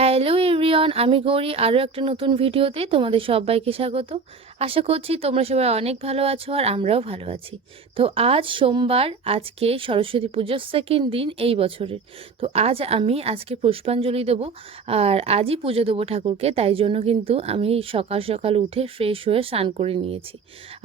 Hello everyone, আমি গৌরী। আরও একটা নতুন ভিডিওতে তোমাদের সবাইকে স্বাগত। আশা করছি তোমরা সবাই অনেক ভালো আছো আর আমরাও ভালো আছি। তো আজ সোমবার, আজকে সরস্বতী পুজোর সেকেন্ড দিন এই বছরের। তো আজকে পুষ্পাঞ্জলি দেবো আর আজই পুজো দেবো ঠাকুরকে। তাই জন্য কিন্তু আমি সকাল সকাল উঠে ফ্রেশ হয়ে স্নান করে নিয়েছি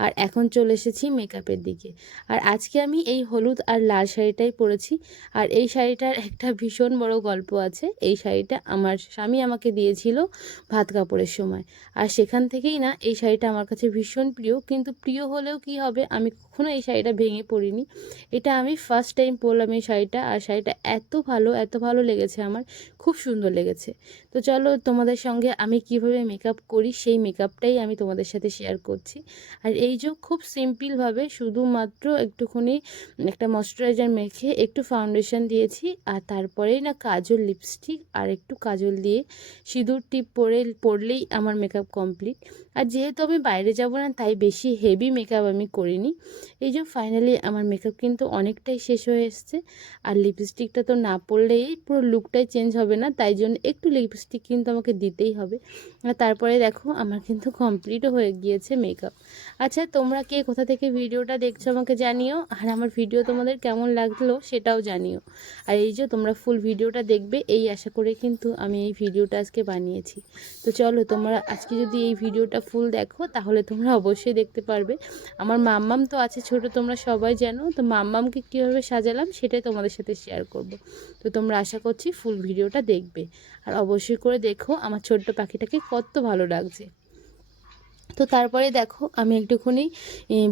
আর এখন চলে এসেছি মেকআপের দিকে। আর আজকে আমি এই হলুদ আর লাল শাড়িটাই পরেছি। আর এই শাড়িটার একটা ভীষণ বড় গল্প আছে। এই শাড়িটা আমার স্বামী আমাকে দিয়েছিল ভাত কাপড়ের সময়, আর সেখান থেকেই না এই শাড়িটা আমার কাছে ভীষণ প্রিয়। কিন্তু প্রিয় হলেও কি হবে, আমি কখনো এই শাড়িটা ভেঙে পরিনি। এটা আমি ফার্স্ট টাইম পরলাম এই শাড়িটা, আর শাড়িটা এত ভালো লেগেছে আমার, খুব সুন্দর লেগেছে। তো চলো তোমাদের সঙ্গে আমি কিভাবে মেকআপ করি সেই মেকআপটাই আমি তোমাদের সাথে শেয়ার করছি। আর এই যে খুব সিম্পলভাবে শুধুমাত্র একটুখানি একটা ময়শ্চারাইজার মেখে একটু ফাউন্ডেশন দিয়েছি, আর তারপরেই না কাজল, লিপস্টিক আর একটু কাজল দিয়ে সিঁদুর টিপ পরলেই আমার মেকআপ কমপ্লিট। আর যেহেতু আমি বাইরে যাব না তাই বেশি হেভি মেকআপ আমি করিনি। এই যে ফাইনালি আমার মেকআপ কিন্তু অনেকটাই শেষ হয়ে এসছে। আর লিপস্টিকটা তো না পরলেই পুরো লুকটাই চেঞ্জ হবে না, তাই জন্য একটু লিপস্টিক কিন্তু আমাকে দিতেই হবে। আর তারপরে দেখো আমার কিন্তু কমপ্লিটও হয়ে গিয়েছে মেকআপ। আচ্ছা, তোমরা কে কোথা থেকে ভিডিওটা দেখছো আমাকে জানিও, আর আমার ভিডিও তোমাদের কেমন লাগলো সেটাও জানিও। আর এই যে তোমরা ফুল ভিডিওটা দেখবে এই আশা করে কিন্তু আমি এই ভিডিওটা আজকে বানিয়েছি। তো চলো তোমরা আজকে যদি এই ভিডিওটা ফুল দেখো তাহলে তোমরা অবশ্যই দেখতে পারবে। আমার মাম্মাম তো আছে ছোট, তোমরা সবাই জানো। তো মাম্মামকে কীভাবে সাজালাম সেটাই তোমাদের সাথে শেয়ার করব। তো তোমরা আশা করছি ফুল ভিডিওটা দেখবে, আর অবশ্যই করে দেখো আমার ছোট্ট পাখিটাকে কত ভালো লাগছে। তো তারপরে দেখো আমি একটুখানি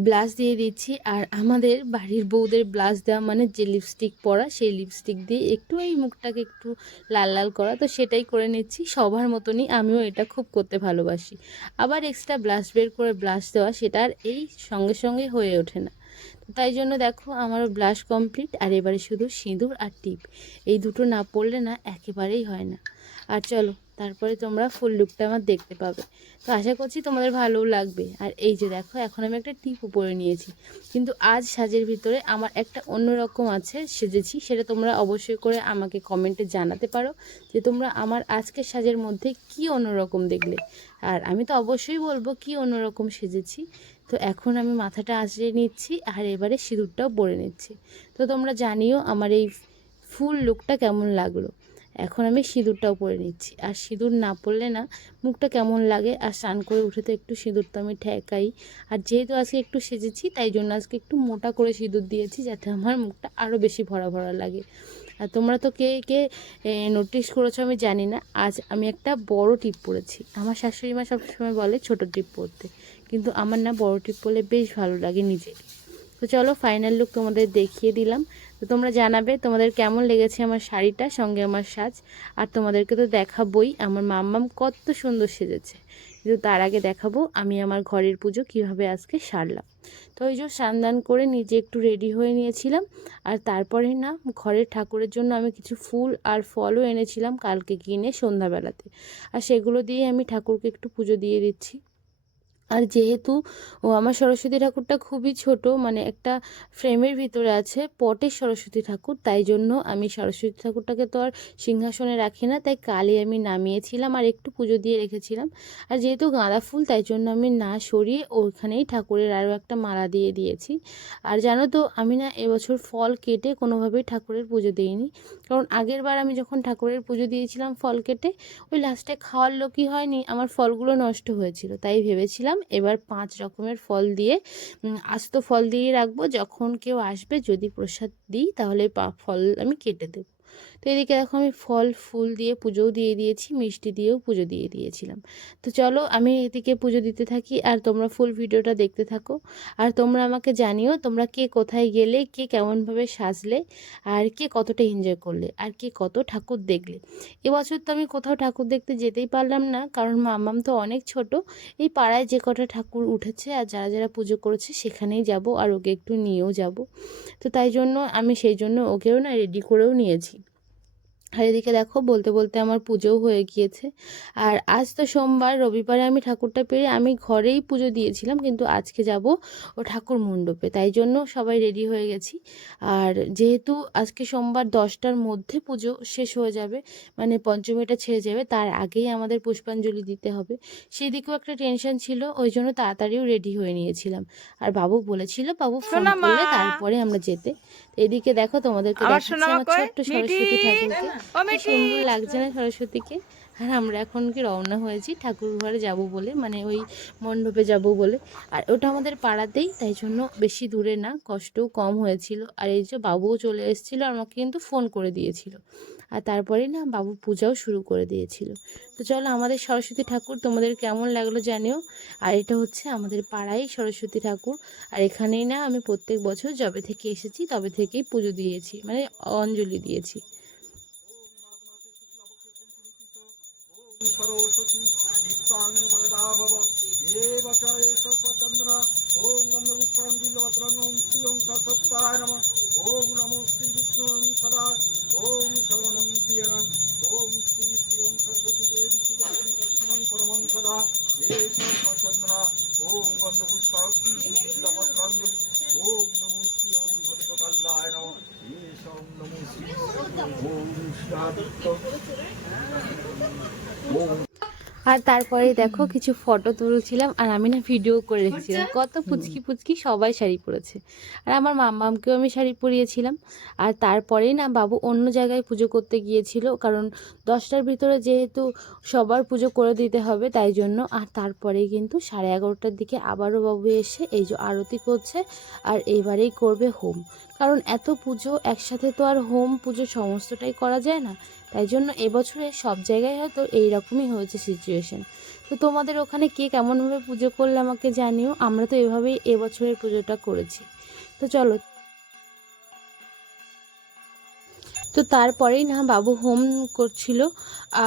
ব্লাশ দিয়ে দিচ্ছি। আর আমাদের বাড়ির বউদের ব্লাশ দেওয়া মানে যে লিপস্টিক পরা, সেই লিপস্টিক দিয়ে একটু এই মুখটাকে একটু লাল লাল করা, তো সেটাই করে নিচ্ছি। সবার মতনই আমিও এটা খুব করতে ভালোবাসি। আবার এক্সট্রা ব্লাশ বের করে ব্লাশ দেওয়া সেটা আর এই সঙ্গে সঙ্গে হয়ে ওঠে না। তাই জন্য দেখো আমারও ব্লাশ কমপ্লিট, আর এবারে শুধু সিঁদুর আর টিপ, এই দুটো না পড়লে না একেবারেই হয় না। আর চলো তারপরে তোমরা ফুল লুকটা আমার দেখতে পাবে। তো আশা করছি তোমাদের ভালোও লাগবে। আর এই যে দেখো এখন আমি একটা টিপও পরে নিয়েছি, কিন্তু আজ সাজের ভিতরে আমার একটা অন্যরকম আছে সেজেছি, সেটা তোমরা অবশ্যই করে আমাকে কমেন্টে জানাতে পারো যে তোমরা আমার আজকের সাজের মধ্যে কি অন্যরকম দেখলে। আর আমি তো অবশ্যই বলবো কি অন্যরকম সেজেছি। তো এখন আমি মাথাটা আঁচড়ে নিচ্ছি আর এবারে সিঁদুরটাও পরে নিচ্ছি। তো তোমরা জানিও আমার এই ফুল লুকটা কেমন লাগলো। এখন আমি সিঁদুরটাও পরে নিচ্ছি, আর সিঁদুর না পরলে না মুখটা কেমন লাগে। আর স্নান করে উঠে তো একটু সিঁদুর তো আমি ঠেকাই। আর যেহেতু আজকে একটু সেজেছি তাই জন্য আজকে একটু মোটা করে সিঁদুর দিয়েছি, যাতে আমার মুখটা আরও বেশি ভরা ভরা লাগে। আর তোমরা তো কে কে নোটিস করেছো আমি জানি না, আজ আমি একটা বড় টিপ পরেছি। আমার শাশুড়ি মা সবসময় বলে ছোট টিপ পরতে, কিন্তু আমার না বড় টিপ পরলে বেশ ভালো লাগে নিজেকে। তো চলো ফাইনাল লুক তোমাদের দেখিয়ে দিলাম। তো তোমরা জানাবে তোমাদের কেমন লেগেছে আমার শাড়িটা সঙ্গে আমার সাজ। আর তোমাদেরকে তো দেখাবোই আমার মাম্মাম কত সুন্দর সেজেছে, কিন্তু তার আগে দেখাবো আমি আমার ঘরের পুজো কিভাবে আজকে সারলাম। তো ওই যে স্নান করে নিজে একটু রেডি হয়ে নিয়েছিলাম। আর তারপরে না ঘরের ঠাকুরের জন্য আমি কিছু ফুল আর ফলও এনেছিলাম কালকে কিনে সন্ধ্যাবেলাতে, আর সেগুলো দিয়ে আমি ঠাকুরকে একটু পুজো দিয়ে দিচ্ছি। আর যেহেতু আমার সরস্বতী ঠাকুরটা খুবই ছোট, মানে একটা ফ্রেমের ভিতরে আছে, পটের সরস্বতী ঠাকুর, তাই জন্য আমি সরস্বতী ঠাকুরটাকে তো আর সিংহাসনে রাখি না, তাই কালই আমি নামিয়েছিলাম আর একটু পুজো দিয়ে রেখেছিলাম। আর যেহেতু গাঁদা ফুল তাই জন্য আমি না সরিয়ে ওখানেই ঠাকুরের আরও একটা মালা দিয়ে দিয়েছি। আর জানো তো আমি না এবছর ফল কেটে কোনোভাবেই ঠাকুরের পুজো দিইনি, কারণ আগের বার আমি যখন ঠাকুরের পুজো দিয়েছিলাম ফল কেটে, ওই লাস্টে খাওয়ার লোকই হয়নি, আমার ফলগুলো নষ্ট হয়েছিল। তাই ভেবেছিলাম এবার 5 রকমের ফল দিয়ে আস্ত ফল দিয়ে রাখবো, যখন কেউ আসবে যদি প্রসাদ দিই তাহলে ফল আমি কেটে দেবো। তো এদিকে দেখো আমি ফল ফুল দিয়ে পুজোও দিয়ে দিয়েছি, মিষ্টি দিয়েও পুজো দিয়ে দিয়েছিলাম। তো চলো আমি এদিকে পুজো দিতে থাকি আর তোমরা ফুল ভিডিওটা দেখতে থাকো। আর তোমরা আমাকে জানিও তোমরা কে কোথায় গেলে, কে কেমনভাবে সাজলে, আর কে কতটা এনজয় করলে, আর কে কত ঠাকুর দেখলে। এবছর তো আমি কোথাও ঠাকুর দেখতে যেতেই পারলাম না, কারণ মাম্মাম তো অনেক ছোট। এই পাড়ায় যে কটা ঠাকুর উঠেছে আর যারা যারা পুজো করেছে সেখানেই যাব, আর ওকে একটু নিয়েও যাব। তো তাই জন্য আমি সেই জন্য ওকেও না রেডি করেও নিয়েছি। আর এদিকে দেখো বলতে বলতে আমার পুজোও হয়ে গিয়েছে। আর আজ তো সোমবার, রবিবারে আমি ঠাকুরটা পেরে আমি ঘরেই পুজো দিয়েছিলাম, কিন্তু আজকে যাব ও ঠাকুর মণ্ডপে, তাই জন্য সবাই রেডি হয়ে গেছি। আর যেহেতু আজকে সোমবার 10টার মধ্যে পুজো শেষ হয়ে যাবে, মানে পঞ্চমীটা ছেড়ে যাবে, তার আগেই আমাদের পুষ্পাঞ্জলি দিতে হবে, সেদিকেও একটা টেনশন ছিল, ওই জন্য তাড়াতাড়িও রেডি হয়ে নিয়েছিলাম। আর বাবু বলেছিল বাবু ফোন করলে তারপরে আমরা যেতে। তো এদিকে দেখো তোমাদেরকে দেখাচ্ছি আমার ছোট্ট সরস্বতী ঠাকুরকে, কি সুন্দর লাগছে না সরস্বতীকে। আর আমরা এখন কি রওনা হয়েছি ঠাকুর ঘরে যাব বলে, মানে ওই মণ্ডপে যাব বলে। আর ওটা আমাদের পাড়াতেই, তাই জন্য বেশি দূরে না, কষ্টও কম হয়েছিল। আর এই যে বাবুও চলে এসেছিলো, আমাকে কিন্তু ফোন করে দিয়েছিল। আর তারপরে না বাবু পূজাও শুরু করে দিয়েছিল। তো চলো আমাদের সরস্বতী ঠাকুর তোমাদের কেমন লাগলো জানিও। আর এটা হচ্ছে আমাদের পাড়ায় সরস্বতী ঠাকুর। আর এখানেই না আমি প্রত্যেক বছর যবে থেকে এসেছি তবে থেকেই পুজো দিয়েছি, মানে অঞ্জলি দিয়েছি। সরস্বতী নিত্যাং বরদা ভব এব চ এষ সচন্দ্রা ওম গন্ধপুষ্পং বিল্বপত্রং ওম শ্রী ওম সরস্বত্যায় নমঃ ওম নমো শ্রী বিষ্ণুং সদা ওম শরণং দিয়ং ওম শ্রী শ্রী ওম সরস্বতী দেবী পূজাস্মি তস্মং পরমং সদা এষ সচন্দ্রা ওম গন্ধপুষ্পং বিল্বপত্রং ওম নমো শ্রী ওম ভদ্রকাল্যায় নমঃ এষ ওম নমো শ্রী ওম বিষ্ণাদিত্য আর তারপরে দেখো কিছু ফটো তুলছিলাম, আর আমি না ভিডিও করে রেখেছিলাম, কত পুচকি পুচকি সবাই শাড়ি পরেছে। আর আমার মাম্মামকেও আমি শাড়ি পরিয়েছিলাম। আর তারপরেই না বাবু অন্য জায়গায় পুজো করতে গিয়েছিল, কারণ 10টার ভিতরে যেহেতু সবার পুজো করে দিতে হবে তাই জন্য। আর তারপরেই কিন্তু 11:30টার দিকে আবারও বাবু এসে এই যে আরতি করছে, আর এবারেই করবে হোম। কারণ এত পুজো একসাথে তো আর হোম পুজো সমস্তটাই করা যায় না, তাই জন্য এবছরে সব জায়গায় হয়তো এইরকমই হয়েছে সিচুয়েশন। তো তোমাদের ওখানে কে কেমনভাবে পুজো করলে আমাকে জানিও, আমরা তো এভাবেই এবছরের পুজোটা করেছি। তো চলো, তো তারপরেই না বাবু হোম করছিল।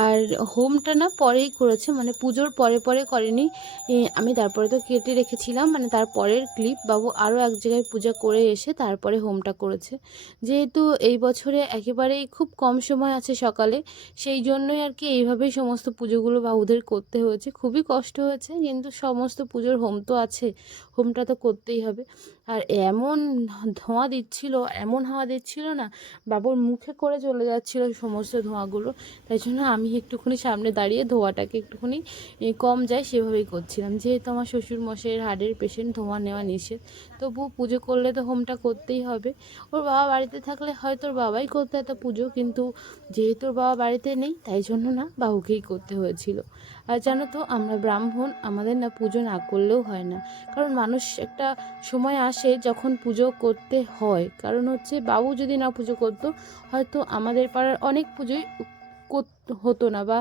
আর হোমটা না পরেই করেছে, মানে পুজোর পরে পরে করেনি। আমি তারপরে তো কেটে রেখেছিলাম, মানে তারপরের ক্লিপ। বাবু আরও এক জায়গায় পূজা করে এসে তারপরে হোমটা করেছে। যেহেতু এই বছরে একেবারেই খুব কম সময় আছে সকালে, সেই জন্যই আর কি এইভাবেই সমস্ত পুজোগুলো বাবুদের করতে হয়েছে। খুবই কষ্ট হয়েছে, কিন্তু সমস্ত পুজোর হোম তো আছে, হোমটা তো করতেই হবে। আর এমন ধোঁয়া দিচ্ছিল, এমন হাওয়া দিচ্ছিল না, বাবুর মুখে করে চলে যাচ্ছিল সমস্ত ধোঁয়াগুলো। তাই জন্য আমি একটুখানি সামনে দাঁড়িয়ে ধোঁয়াটাকে একটুখানি কম যায় সেভাবেই করছিলাম। যেহেতু আমার শ্বশুর মশাইয়ের হার্টের পেশেন্ট, ধোঁয়া নেওয়া নিষেধ, তবু পুজো করলে তো হোমটা করতেই হবে। ওর বাবা বাড়িতে থাকলে হয়তো ওর বাবাই করতে হতো পুজো, কিন্তু যেহেতু ওর বাবা বাড়িতে নেই তাই জন্য না বাবুকেই করতে হয়েছিল। আর জানো তো আমরা ব্রাহ্মণ, আমাদের না পুজো না করলেও হয় না। কারণ মানুষ একটা সময় আসে যখন পুজো করতে হয়, কারণ হচ্ছে বাবু যদি না পুজো করতো হয়তো আমাদের পাড়ার অনেক পুজোই হতো না, বা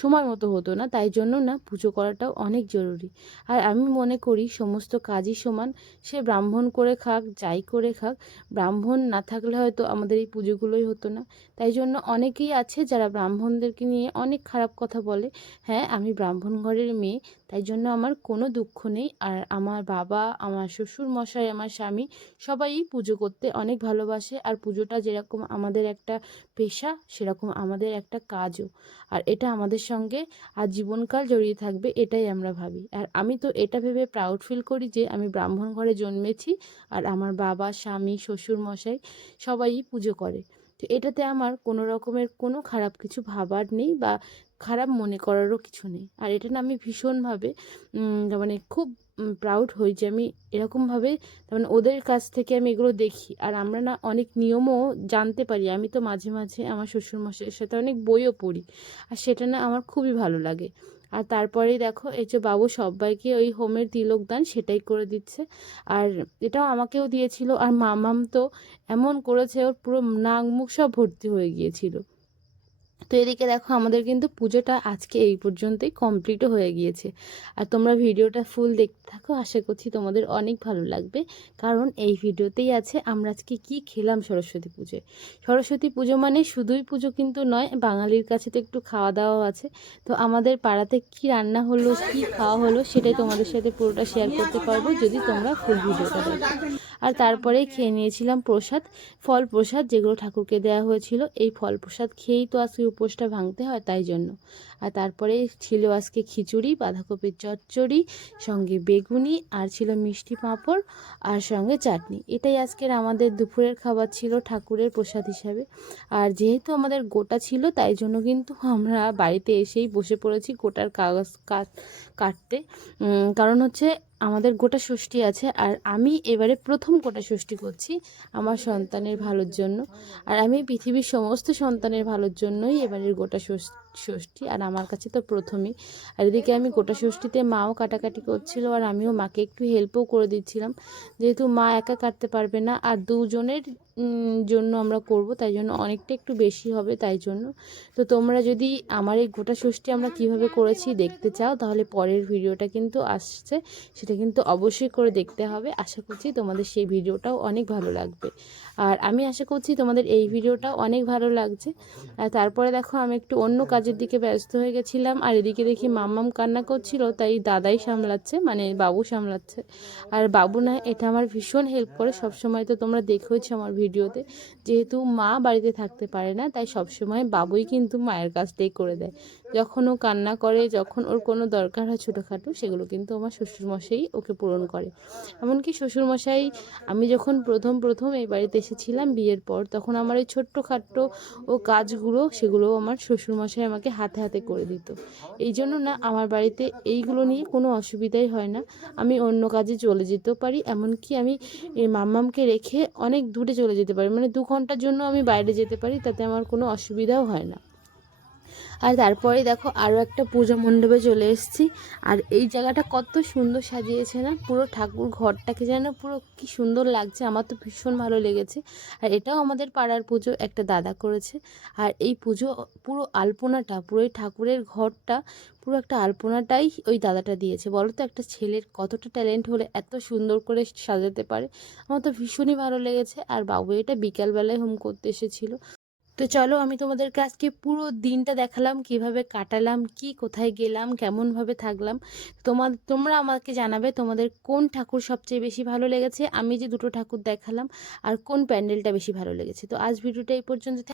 সময় মতো হতো না। তাই জন্য না পুজো করাটাও অনেক জরুরি। আর আমি মনে করি সমস্ত কাজই সমান, সে ব্রাহ্মণ করে খাক যাই করে খাক, ব্রাহ্মণ না থাকলে হয়তো আমাদের এই পুজোগুলোই হতো না। তাই জন্য অনেকেই আছে যারা ব্রাহ্মণদেরকে নিয়ে অনেক খারাপ কথা বলে। হ্যাঁ, আমি ব্রাহ্মণ ঘরের মেয়ে, তাই জন্য আমার কোনো দুঃখ নেই। আর আমার বাবা, আমার শ্বশুর মশাই, আমার স্বামী সবাই পুজো করতে অনেক ভালোবাসে। আর পুজোটা যেরকম আমাদের একটা পেশা, সেরকম আমাদের একটা কাজও। আর এটা আমাদের সঙ্গে আজীবনকাল জড়িয়ে থাকবে, এটাই আমরা ভাবি। আর আমি তো এটা ভেবে প্রাউড ফিল করি যে আমি ব্রাহ্মণ ঘরে জন্মেছি, আর আমার বাবা, স্বামী, শ্বশুর মশাই সবাই পুজো করে। তো এটাতে আমার কোনো রকমের কোনো খারাপ কিছু ভাবার নেই, বা খারাপ মনে করারও কিছু নেই। আর এটা না আমি ভীষণভাবে মানে খুব প্রাউড হই যে আমি এরকমভাবে, মানে ওদের কাছ থেকে আমি এগুলো দেখি। আর আমরা না অনেক নিয়মও জানতে পারি। আমি তো মাঝে মাঝে আমার শ্বশুরমশাইয়ের সাথে অনেক বইও পড়ি, আর সেটা না আমার খুবই ভালো লাগে। আর তারপরেই দেখো এই যে বাবু সবাইকে ওই হোমের তিলকদান সেটাই করে দিচ্ছে। আর এটাও আমাকেও দিয়েছিল। আর মামাম তো এমন করেছে, ওর পুরো নাক মুখ সব ভর্তি হয়ে গিয়েছিল। তো এদিকে দেখো আমাদের কিন্তু পুজোটা আজকে এই পর্যন্তই কমপ্লিটও হয়ে গিয়েছে। আর তোমরা ভিডিওটা ফুল দেখতে থাকো, আশা করছি তোমাদের অনেক ভালো লাগবে। কারণ এই ভিডিওতেই আছে আমরা আজকে কি খেলাম সরস্বতী পুজোয়। সরস্বতী পুজো মানে শুধুই পুজো কিন্তু নয়, বাঙালির কাছে তো একটু খাওয়া দাওয়াও আছে। তো আমাদের পাড়াতে কি রান্না হলো, কি খাওয়া হলো, সেটাই তোমাদের সাথে পুরোটা শেয়ার করতে পারবো যদি তোমরা ফুল ভিডিওটা দেখো। আর তারপরে খেয়ে নিয়েছিলাম প্রসাদ, ফল প্রসাদ যেগুলো ঠাকুরকে দেওয়া হয়েছিল। এই ফল প্রসাদ খেয়েই তো আজকে উপোসটা ভাঙতে হয়, তাই জন্য। আর তারপরে ছিল আজকে খিচুড়ি, বাঁধাকপির চচ্চড়ি, সঙ্গে বেগুনি, আর ছিল মিষ্টি পাঁপড়, আর সঙ্গে চাটনি। এটাই আজকের আমাদের দুপুরের খাবার ছিল ঠাকুরের প্রসাদ হিসাবে। আর যেহেতু আমাদের গোটা ছিল, তাই জন্য কিন্তু আমরা বাড়িতে এসেই বসে পড়েছি গোটার কাগজ কাটতে। কারণ হচ্ছে আমাদের গোটা ষষ্ঠী আছে, আর আমি এবারে প্রথম গোটা ষষ্ঠী করছি আমার সন্তানের ভালোর জন্য। আর আমি পৃথিবীর সমস্ত সন্তানের ভালোর জন্যই এবারের গোটা ষষ্ঠী, আর আমার কাছে তো প্রথমেই। আর এদিকে আমি গোটা ষষ্ঠীতে মাও কাটাকাটি করছিল, আর আমিও মাকে একটু হেল্পও করে দিচ্ছিলাম, যেহেতু মা একা কাটতে পারবে না, আর দুজনের জন্য আমরা করব, তাই জন্য অনেকটা একটু বেশি হবে, তাই জন্য। তো তোমরা যদি আমার এই গোটা ষষ্ঠী আমরা কিভাবে করেছি দেখতে চাও, তাহলে পরের ভিডিওটা কিন্তু আসছে, সেটা কিন্তু অবশ্যই করে দেখতে হবে। আশা করছি তোমাদের সেই ভিডিওটাও অনেক ভালো লাগবে, আর আমি আশা করছি তোমাদের এই ভিডিওটাও অনেক ভালো লাগছে। আর তারপরে দেখো আমি একটু অন্য কাজের দিকে ব্যস্ত হয়ে গেছিলাম, আর এদিকে দেখি মাম্মাম কান্না করছিল, তাই দাদাই সামলাচ্ছে, মানে বাবু সামলাচ্ছে। আর বাবু না, এটা আমার ভীষণ হেল্প করে সবসময়, তো তোমরা দেখেওছো আমার ভিডিওতে, যেহেতু মা বাড়িতে থাকতে পারে না, তাই সবসময় বাবুই কিন্তু মায়ের কাজটাই করে দেয়। যখন ও কান্না করে, যখন ওর কোনো দরকার হয় ছোটোখাটো, সেগুলো কিন্তু আমার শ্বশুরমশাই ওকে পূরণ করে। এমনকি শ্বশুরমশাই, আমি যখন প্রথম এই বাড়িতে এসেছিলাম বিয়ের পর, তখন আমার এই ছোট্টখাট্টো ও কাজগুলো, সেগুলো আমার শ্বশুরমশাই আমাকে হাতে হাতে করে দিত। এই জন্য না আমার বাড়িতে এইগুলো নিয়ে কোনো অসুবিধাই হয় না। আমি অন্য কাজে চলে যেতেও পারি, এমনকি আমি এই মাম্মামকে রেখে অনেক দূরে চলে যেতে পারি, মানে 2 ঘন্টার জন্য আমি বাইরে যেতে পারি, তাতে আমার কোনো অসুবিধাও হয় না। আর তারপরে দেখো আরও একটা পুজো মণ্ডপে চলে এসেছি, আর এই জায়গাটা কত সুন্দর সাজিয়েছে না, পুরো ঠাকুর ঘরটাকে যেন পুরো কি সুন্দর লাগছে, আমার তো ভীষণ ভালো লেগেছে। আর এটাও আমাদের পাড়ার পুজো, একটা দাদা করেছে। আর এই পুজো পুরো আলপনাটা, পুরো এই ঠাকুরের ঘরটা পুরো একটা আলপনাটাই ওই দাদাটা দিয়েছে। বলো তো একটা ছেলের কতটা ট্যালেন্ট হলে এত সুন্দর করে সাজাতে পারে, আমার তো ভীষণই ভালো লেগেছে। আর বাবু এটা বিকালবেলায় হোম করতে এসেছিলো। তো চলো আমি তোমাদেরকে আজকে পুরো দিনটা দেখালাম, কিভাবে কাটালাম, কি কোথায় গেলাম, কেমনভাবে থাকলাম। তোমরা আমাকে জানাবে তোমাদের কোন ঠাকুর সবচেয়ে বেশি ভালো লেগেছে, আমি যে দুটো ঠাকুর দেখালাম, আর কোন প্যান্ডেলটা বেশি ভালো লেগেছে। তো আজ ভিডিওটা এই পর্যন্ত।